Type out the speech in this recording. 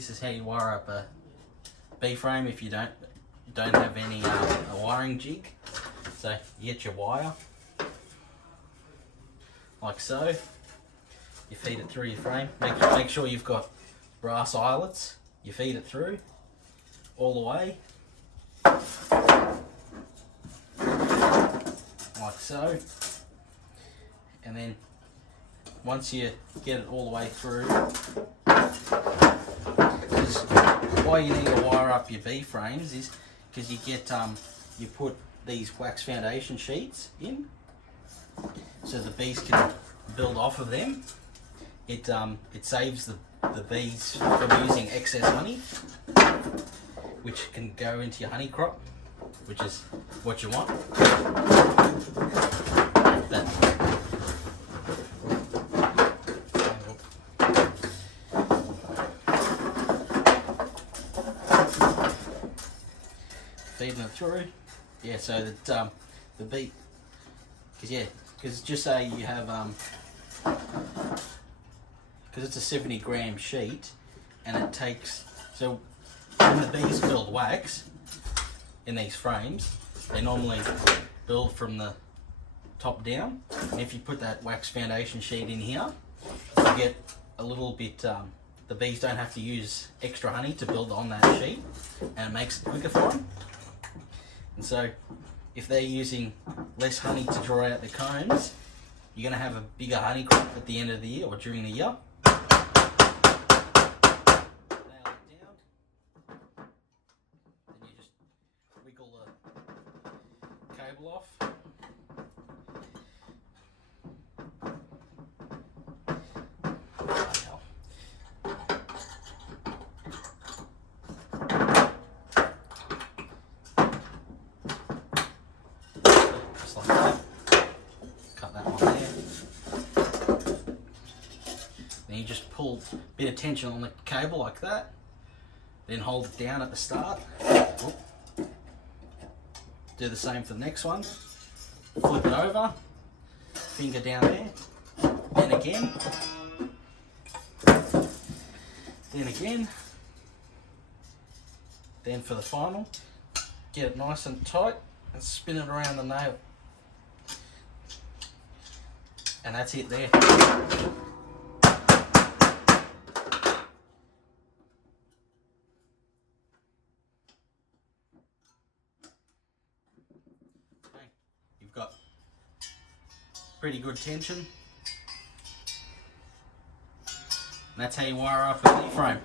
this is how you wire up a B-frame if you don't have any a wiring jig. So you get your wire like so. You feed it through your frame. Make sure you've got brass eyelets. You feed it through all the way like so, and then once you get it all the way through, why you need to wire up your B-frames is because you get you put these wax foundation sheets in so the bees can build off of them. It saves the bees from using excess honey, which can go into your honey crop, which is what you want. Feeding it through, yeah, so that the bee, because just say you have because it's a 70 gram sheet, and it takes, so when the bees build wax in these frames, they normally build from the top down, and if you put that wax foundation sheet in here, you get a little bit, the bees don't have to use extra honey to build on that sheet, and it makes it quicker for them. And so if they're using less honey to draw out the combs, you're going to have a bigger honey crop at the end of the year or during the year. Cable off. Just like that. Cut that one there. Then you just pull a bit of tension on the cable like that. Then hold it down at the start. Oop. Do the same for the next one. Flip it over, finger down there, then again, then again, then for the final, get it nice and tight and spin it around the nail. And that's it there. You've got pretty good tension. And that's how you wire up a B-frame.